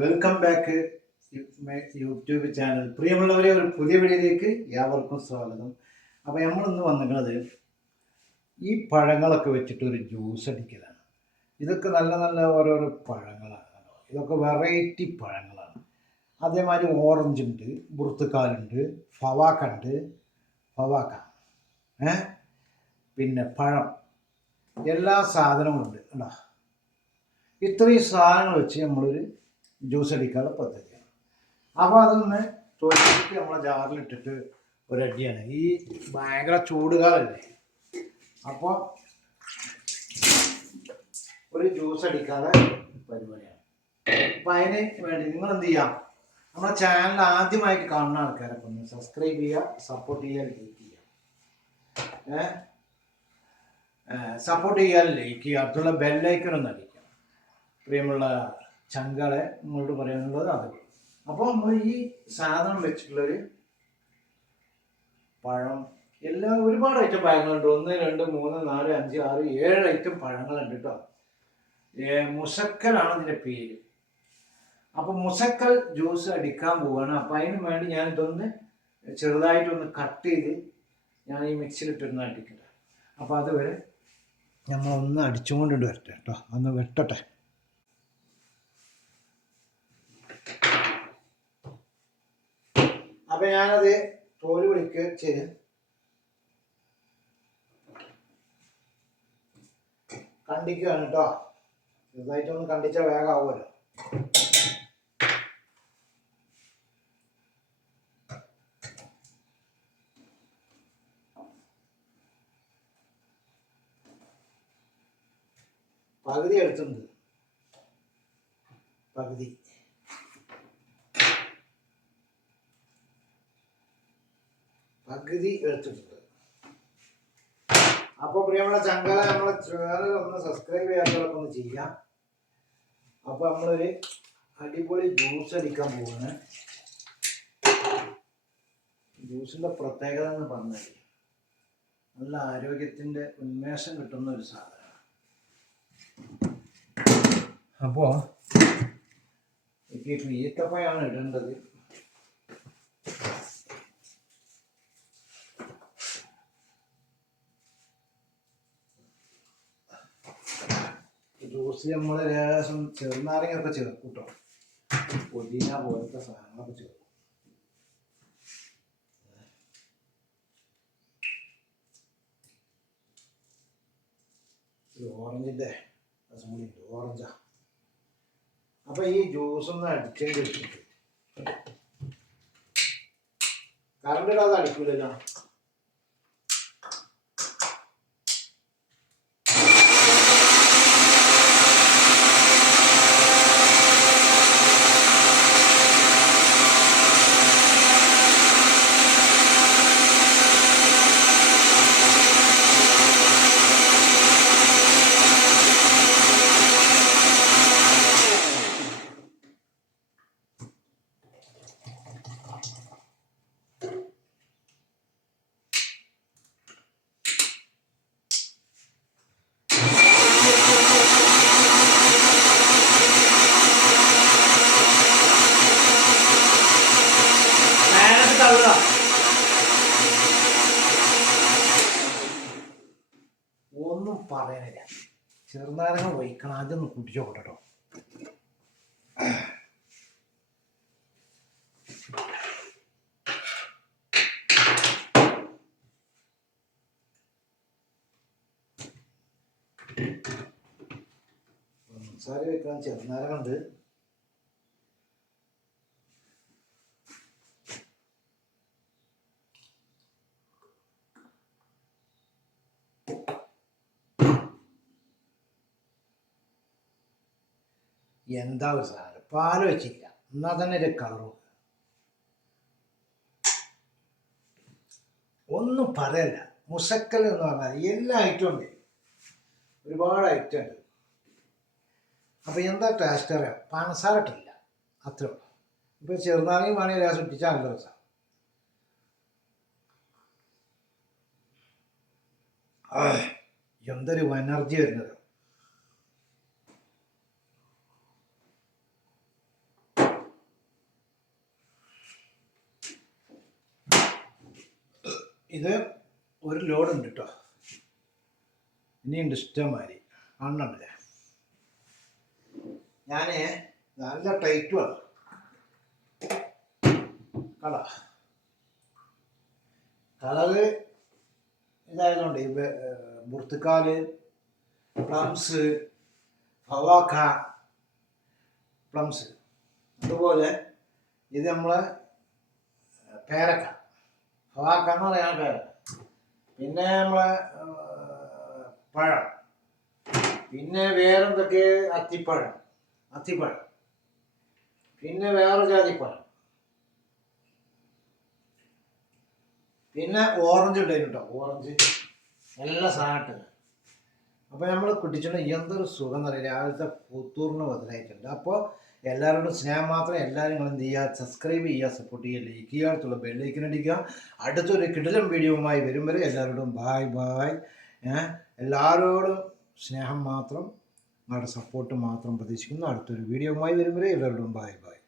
Welcome back YouTube channel. പ്രിയമുള്ളവരെ, ഒരു പുതിയ വീഡിയോയിലേക്ക് ഏവർക്കും സ്വാഗതം. അപ്പോൾ നമ്മളിന്ന് വന്നിട്ടുള്ളത് ഈ പഴങ്ങളൊക്കെ വെച്ചിട്ട് ഒരു ജ്യൂസ് അടിക്കലാണ്. ഇതൊക്കെ നല്ല നല്ല ഓരോരോ പഴങ്ങളാണ്. ഇതൊക്കെ വെറൈറ്റി പഴങ്ങളാണ്. അതേമാതിരി ഓറഞ്ച് ഉണ്ട്, ബുർത്തുക്കാലുണ്ട്, ഫവാക്ക ഉണ്ട്, ഫവാക്ക പിന്നെ പഴം, എല്ലാ സാധനങ്ങളും ഉണ്ട് കേട്ടോ. ഇത്രയും സാധനങ്ങൾ വെച്ച് നമ്മളൊരു ജ്യൂസ് അടിക്കാനുള്ള പദ്ധതിയാണ്. അപ്പോൾ അതൊന്ന് തൊഴിലിട്ട് നമ്മളെ ജാറിലിട്ടിട്ട് ഒരടിയാണ്. ഈ ഭയങ്കര ചൂടുകാലല്ലേ, അപ്പോൾ ഒരു ജ്യൂസ് അടിക്കാതെ പരിപാടിയാണ്. അപ്പം അതിന് വേണ്ടി നിങ്ങൾ എന്ത് ചെയ്യാം, നമ്മുടെ ചാനൽ ആദ്യമായിട്ട് കാണുന്ന ആൾക്കാരൊക്കെ ഒന്ന് സബ്സ്ക്രൈബ് ചെയ്യുക, സപ്പോർട്ട് ചെയ്യുക, ലൈക്ക് ചെയ്യുക. സപ്പോർട്ട് ചെയ്യാൻ ലൈക്ക് ചെയ്യുക, അടുത്തുള്ള ബെല്ലൈക്കനൊന്ന് അടിക്കുക. പ്രിയമുള്ള ചങ്കളെ നിങ്ങളോട് പറയാനുള്ളത് അത്. അപ്പോൾ നമ്മൾ ഈ സാധനം വെച്ചിട്ടുള്ളൊരു പഴം ഒരുപാട് ഐറ്റം പഴങ്ങളുണ്ട്. 1 2 3 4 5 6 7 ഐറ്റം പഴങ്ങളുണ്ട് കേട്ടോ. മുസക്കലാണ് ഇതിൻ്റെ പേര്. അപ്പോൾ മുസക്കൽ ജ്യൂസ് അടിക്കാൻ പോവുകയാണ്. അപ്പോൾ അതിന് വേണ്ടി ഞാൻ ഇതൊന്ന് ചെറുതായിട്ടൊന്ന് കട്ട് ചെയ്ത് ഞാൻ ഈ മിക്സിയിലിട്ടൊന്ന് അടിക്കട്ടെ. അപ്പോൾ അതുവരെ നമ്മളൊന്ന് അടിച്ചുകൊണ്ടിട്ട് വരട്ടെ കേട്ടോ, ഒന്ന് വെട്ടട്ടെ. അപ്പം ഞാനത് തോല് വിളിക്ക് ചെയ്ത് കണ്ടിക്കുകയാണ് കേട്ടോ. ചെറുതായിട്ടൊന്ന് കണ്ടിച്ചാൽ വേഗം ആവുമല്ലോ. പകുതി എടുത്തിട്ടുണ്ട്, പകുതി. എടുത്തിട്ടുണ്ട്. അപ്പോൾ പ്രിയമുള്ള ചങ്കാല, നമ്മളെ ചാനൽ ഒന്ന് സബ്സ്ക്രൈബ് ചെയ്യാത്തവരൊക്കെ ഒന്ന് ചെയ്യാം. അപ്പോൾ നമ്മളൊരു അടിപൊളി ജ്യൂസ് അടിക്കാൻ പോവാണ്. ജ്യൂസിൻ്റെ പ്രത്യേകത എന്ന് പറഞ്ഞാൽ നല്ല ആരോഗ്യത്തിൻ്റെ ഉന്മേഷം കിട്ടുന്ന ഒരു സാധനമാണ്. അപ്പോൾ ഇപ്പോൾ ഈത്തപ്പഴമാണ് ഇടേണ്ടത്. ജ്യൂസ് നമ്മൾ ലേശം ചെറുനാരങ്ങയൊക്കെ ചേർക്കും കേട്ടോ. പുതിന പോലത്തെ സാധനങ്ങളൊക്കെ ചേർക്കും. ഓറഞ്ചിൻ്റെ രസം കൂടി ഉണ്ട്, ഓറഞ്ചാ. അപ്പം ഈ ജ്യൂസൊന്ന് അടിച്ചതിന് വെച്ചിട്ട് കറണ്ട് ഇടാതെ അടിക്കൂലല്ലോ. ഒന്നും പറയാനില്ല. ചെറുനാരങ്ങ വഹിക്കണം, ആദ്യം ഒന്ന് കുടിച്ചോ കേട്ടോ. പഞ്ചസാര വെക്കാൻ ചെറുനാരങ്ങ ഉണ്ട്. എന്താ ഒരു സാധനം, പാല് വെച്ചില്ല എന്നാൽ തന്നെ ഒരു കളറും ഒന്നും പറയല്ല. മുസക്കൽ എന്ന് പറഞ്ഞാൽ എല്ലാ ഐറ്റം ഉണ്ട്, ഒരുപാട് ഐറ്റം ഉണ്ട്. അപ്പോൾ എന്താ ടേസ്റ്റ് അറിയാം, പഞ്ചസാര ഇട്ടില്ല, അത്രേ ഉള്ളൂ. ഇപ്പോൾ ചെറുനാരങ്ങ വേണമെങ്കിൽ ലേശം ഇട്ടിച്ചാൽ നല്ല രസമാണ്. എന്തൊരു എനർജി വരുന്നത്. ഇത് ഒരു ലോഡ് ഉണ്ട് കേട്ടോ. ഇനിയുണ്ട് ഇഷ്ടംമാതിരി അണ്ണുണ്ടല്ലേ. ഞാൻ നല്ല ടൈറ്റുമാണ് കളറ് ഇതായതുകൊണ്ട് ഈ ബുർത്തുക്കാല്, പ്ലംസ്, ഫവാക്ക പ്ലംസ്, അതുപോലെ ഇത് നമ്മളെ പേരക്ക, ഫവാക്ക എന്ന് പറയാൻ പേരക്ക, പിന്നെ നമ്മളെ പഴം, പിന്നെ വേറെന്തൊക്കെ അത്തിപ്പഴം, പിന്നെ വേറെ ജാതിപ്പഴം, പിന്നെ ഓറഞ്ച് ഉണ്ടായിരുന്നു കേട്ടോ. ഓറഞ്ച് എല്ലാ സാധനം. അപ്പോൾ നമ്മൾ കുട്ടിച്ചുകൊണ്ട് എന്തൊരു സുഖം എന്ന് പറയുക. രാവിലത്തെ പുത്തൂറിന് ബദലായിട്ടുണ്ട്. അപ്പോൾ എല്ലാവരോടും സ്നേഹം മാത്രം. എല്ലാവരും നിങ്ങൾ എന്ത് ചെയ്യുക, സബ്സ്ക്രൈബ് ചെയ്യുക, സപ്പോർട്ട് ചെയ്യുക, ലൈക്ക് ചെയ്യുക, അടുത്തുള്ള ബെല്ലൈക്കനടിക്കുക. അടുത്തൊരു കിടിലം വീഡിയോയുമായി വരും വരെ എല്ലാവരോടും ബായ് ബായ്. എല്ലാവരോടും സ്നേഹം മാത്രം, നിങ്ങളുടെ സപ്പോർട്ട് മാത്രം പ്രതീക്ഷിക്കുന്നു. അടുത്തൊരു വീഡിയോയുമായി വരും വരെ എല്ലാവരോടും ബായ് ബായ്.